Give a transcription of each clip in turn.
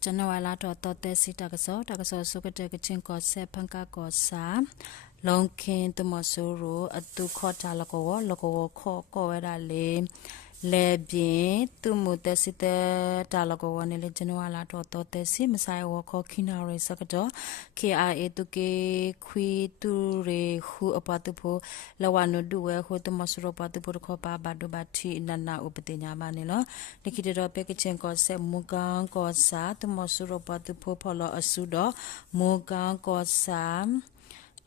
Janawala to te takaso sukate kachin ko se panka ko sa longkin to mosuru atu kota loko ko wera le bien tu mute site talago ne le janawala to te si masai wo ko kinare sakato ki a etu ke khui tu re hu apatu pho lawanu duwe ho to mosuru patu pho ko ba ba do ba thi nana upatinya ba ne lo nikite do pe kachin ko se mugang ko sa to mosuru patu pho pholo asudo mugang ko sa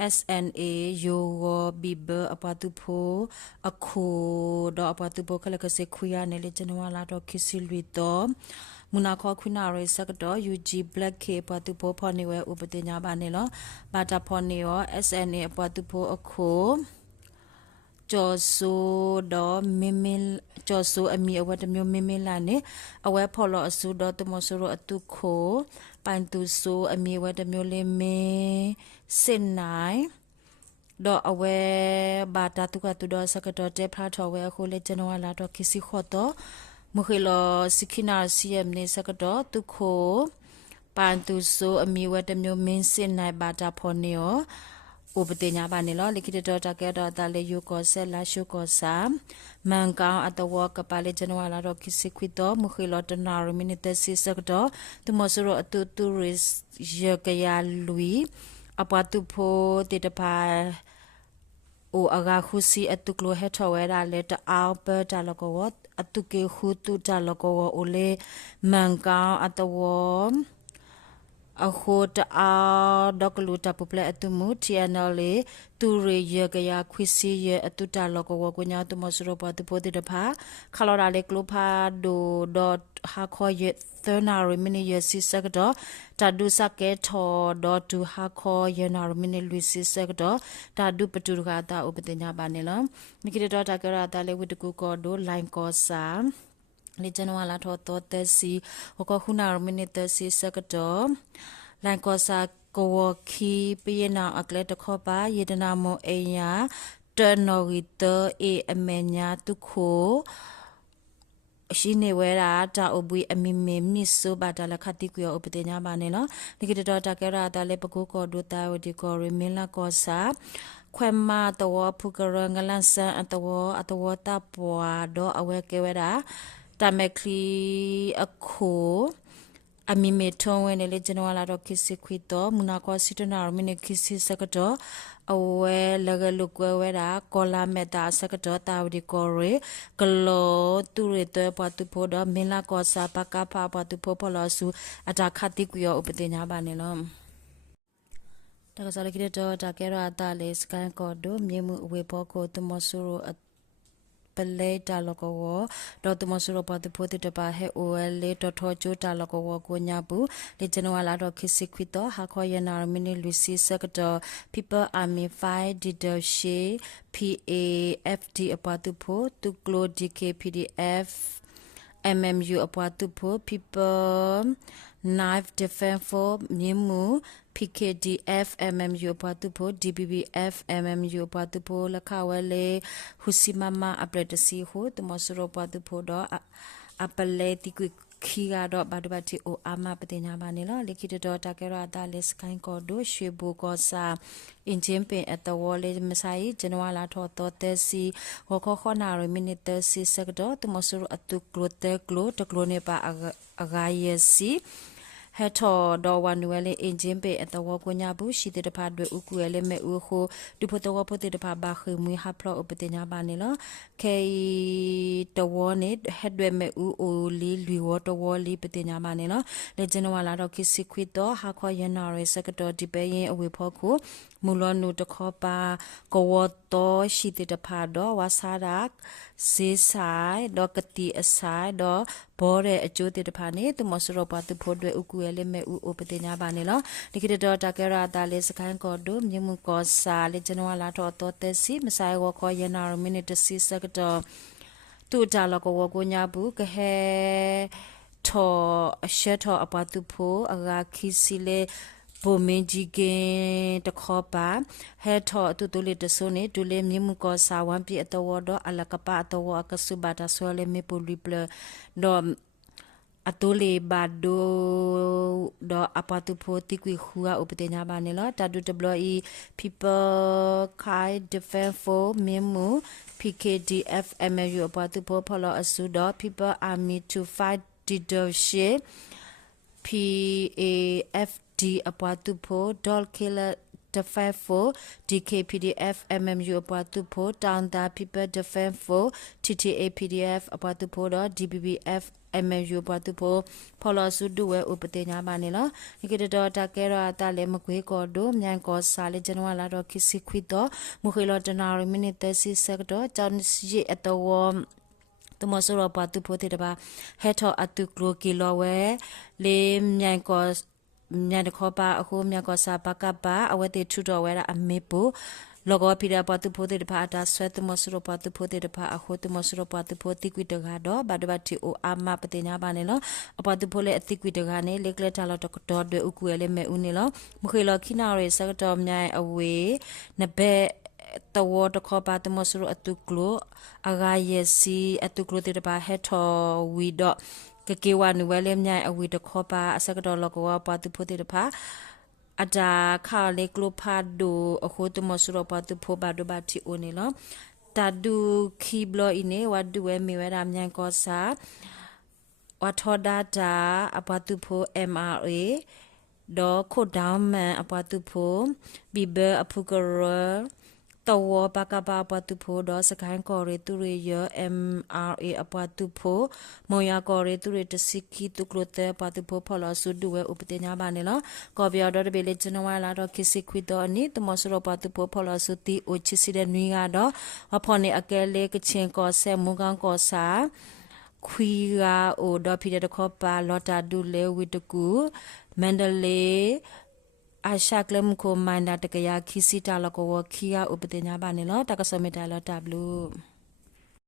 SNA yo bibe apatu pho akho do apatu pho kala kase khuya ne le janwala do kisilwi do muna kho khuna re sakdo UG Black K apatu pho phone we upatinya ba ne lo bata phone yo SNA apatu pho akho ကျော်ဆိုတော့မင်းမင်းကျော်ဆိုအမီအဝတ်တမျိုးမင်းမင်းလာနေအဝဲဖော်လို့အဆူတော့တမဆူရအတုခိုပိုင်တူဆိုအမီအဝတ်တမျိုးလေးမင်းစင်နိုင်တော့အဝဲဘာတာတုကတူတော့စကတော့တေဖာထော်ဝဲအခုလေကျွန်တော်လာတော့ခစီခေါ်တော့မခေလောစခိနာစီယမ်နေစကတော့တုခိုပိုင်တူဆိုအမီအဝတ်တမျိုးမင်းစင်နိုင်ဘာတာဖော်နေရောอุปติญญาบานิโลลิขิตตะเกดตะเลยุกอเซลาชุกอสามังกาอัตวกปาเลจนวาลาดอคิสิควิโตมุขิโลตนารมินิเตสิสกดอตุมอสโรอตุตุริสเยกยาลุยอปาตุโพติตพาโออากาคุสีอตุกโลเฮทเวดาเลตอาเปตาลกวอตุเกหุตุตาลกวโอเลมังกาอัตวအခုတအားဒေါကလူတပပလက်အတူမူတီအနော်လေတူရရကရခွီစီရအတူတလောကဝကညာတမစရပတပိုတိတဖာခလော်ရာလေကလူဖာဒိုဒေါဟာခေါ်ရသနာရမီနီယစီစကတော့တဒုစကဲထောဒေါတူဟာခေါ်ရနာရမီနီလူစီစကတော့တဒုပတူကတာဥပဒညာပါနေလောမိကိတတကရတာလေဝတကူကောဒိုလိုင်းကောစာလေဂျနဝလာထောတော်တက်စီဟောကခုနာမိနစ်တက်စီစကတော့လန်ကောစာကိုဝခီပြင်းနာအကလက်တခောပါယေဒနာမောအိယာတနော်ရီတအေအမေညာတုခိုရှိနေဝဲတာတာအပွေအမီမီမစ်ဆိုဘာတလခတိကွေဥပဒေညာပါနေနော်ဒီကတတော်တကရတာလေပကုကောဒိုတာဝဒီကောရမင်းလာကောစာခွဲမတော်ဖုကရငလန်ဆန်အတော်တာပွားတော့အဝဲကဲဝဲတာတမက်ခလီအခုအမီမေထုံးဝဲနေလေကျွန်တော်လာတော့ခစ်စစ်ခွီတော့မူနာကောစီတနာရမင်းခစ်စစ်စကတော့အဝဲလကလုကွဲဝဲတာကောလာမက်တာစကတော့တာဝဒီကောရေဂလောတူရတဲ့ပတ်တူဖို့တော့မင်းလာကောစာပကဖာပတ်တူဖို့ဖလောစုအတာခတိကွေဥပဒေညာပါနေလို့တကစားလကိတော့တကဲရတာလေစကန်ကောဒိုမြေမှုအဝေဘောကိုတမဆူရပလေတာလကောဒေါ်တမဆူရပတ်ဖို့တပါဟဲအိုလေတော်ထောချိုတာလကောကိုညာဘူးလေကျွန်တော်လာတော့ခစ်စစ်ခွီတော့ဟာခေါ်ရနာမီနီလူစီစကတော့ people army 5 leadership PAFD အပတ်သူဖို့သူကလို DK PDF MMU အပတ်သူဖို့ people knife defense for မြင်းမှု PKDF MMU အပတ်သူဖို့ DBBF MMU အပတ်သူဖို့လခဝဲလေဟူစီမမအပရက်တစီဟိုတမဆရပတ်သူဖို့တော့အပလေတိကွခီကတော့ဘာဒဘတီအိုအာမပတိညာပါနေလို့လိခိတတော်တကရတာလက်စကိုင်းကောဒိုရွှေဘူကောစာအင်ဂျင်ပင်အတဝလေမဆိုင်ဂျနဝလာထောတော်တက်စီဟောခေါနာရမိနစ်တစီစကတော့တမဆရအတုကလိုတကလိုတကလိုနေပါအဂါယစီဟက်ထော်ဒေါ်ဝနွယ်လေအင်ဂျင်ပေအတဝကိုညာဘူးရှိတဲ့တဖာတွေဥကူရလေမဲ့ဥခိုဒုဖတဝဖတဲ့တဖာဘာခေမွေဟာဖလောဥပတညာပါနေလောခေတဝနေဟက်တွေမဲ့ဥအိုလီလူဝတဝလီပတညာပါနေလောလေဂျနဝလာတော့ခိစီခွီတော့ဟာခေါ်ရနာရဲစကတော့ဒီပဲရင်အဝေဖို့ခုမူလောနုတခောပါကောဝတော်ရှိတဲ့တဖာတော့ဝါစာရာဇေဆိုင်တော့ကတိအဆိုင်တော့ဘောတဲ့အကျိုးတဲ့တဖာနေသူမဆရပါသူဖို့တွေဥကူရလေမဲ့ဥပတညာပါနေလောဒီကိတော့တကရတာလေစကိုင်းကောဒိုမြမှုကောစာလေကျွန်တော်လာတော့တက်စီမဆိုင်ဝခေါ်ရနာမိနစ်တစီစကတော့တူတာလကောကိုညာဘူးကဟဲထောအရှက်ထောအပတူဖို့အဂါခီစီလေဘိုမင်းကြီးကင်းတခောပါဟဲထောအတူတူလေးတဆုနေဒူလေးမြမှုကောစာဝမ်ပြအတော်တော့အလကပအတော်အကဆုဘာတာဆွဲလေမေပူလီပလတော့ atole bado do apatu po tikwi hua upetenya banelo tadu deploy people kai defense for memu PKDF MLU apatu po polo asu do people army to fight leadership PAFD apatu po dol killer defense for DKPDF MMU apatu po down the people defense for TTA PDF apatu po do DBBF MMU apatu po polo su duwe upatenya banelo nikito takero atale mkwe ko do myan ko sale janwala do kisi kwito mukhilo tanari minute si sekdo chan si atawo tomosoro patu pote ba heto atu klo kilo we le myan ko myan ko ba ako myan ko sa bakaba awete thudo we ra amepo logo pida patu pote ba ata swet tomosoro patu pote ba ako tomosoro patu pote kwito ga do badabati o ama patenya ba ne lo apatu pole atikwito ga ne le kleta lo do de ukuele me unilo mukhilo khina re sakto myan awe na be tawo to khopa to mosuru atuklo aga yesi atuklo te ba heto wi do ke wa nu wele mnyai awi to khopa asakdo logo wa pa tu phote de pha ada kha le klo pha do akho to mosuru pa tu pho ba do ba thi o ne lo tadu khi blo ine wa du we me wa da mnyai ko sa wa thoda da apatu pho MRA do kho down man apatu pho bibe apukara tawo bakaba apatu pho do sakai ko re tu re yo MRA apatu pho moya ko re tu re tsiki tu klote apatu pho pholo su du we upatenya ba ne lo ko byo do de bele jinwa la do kisi kwito ni tomo su ro apatu pho pholo su ti o chisi de nui ga do aphone akele kchin ko se mu kan ko saခွီရာအိုဒေါ်ဖီတဲ့ခေါ်ပါလော်တာဒူလေဝီတကူမန္တလေးอาชากเลมโคมันดาตะกะยาคิซิตาลกวคียาอุปติญญาบานิลตะกะสมิตาลตาบลู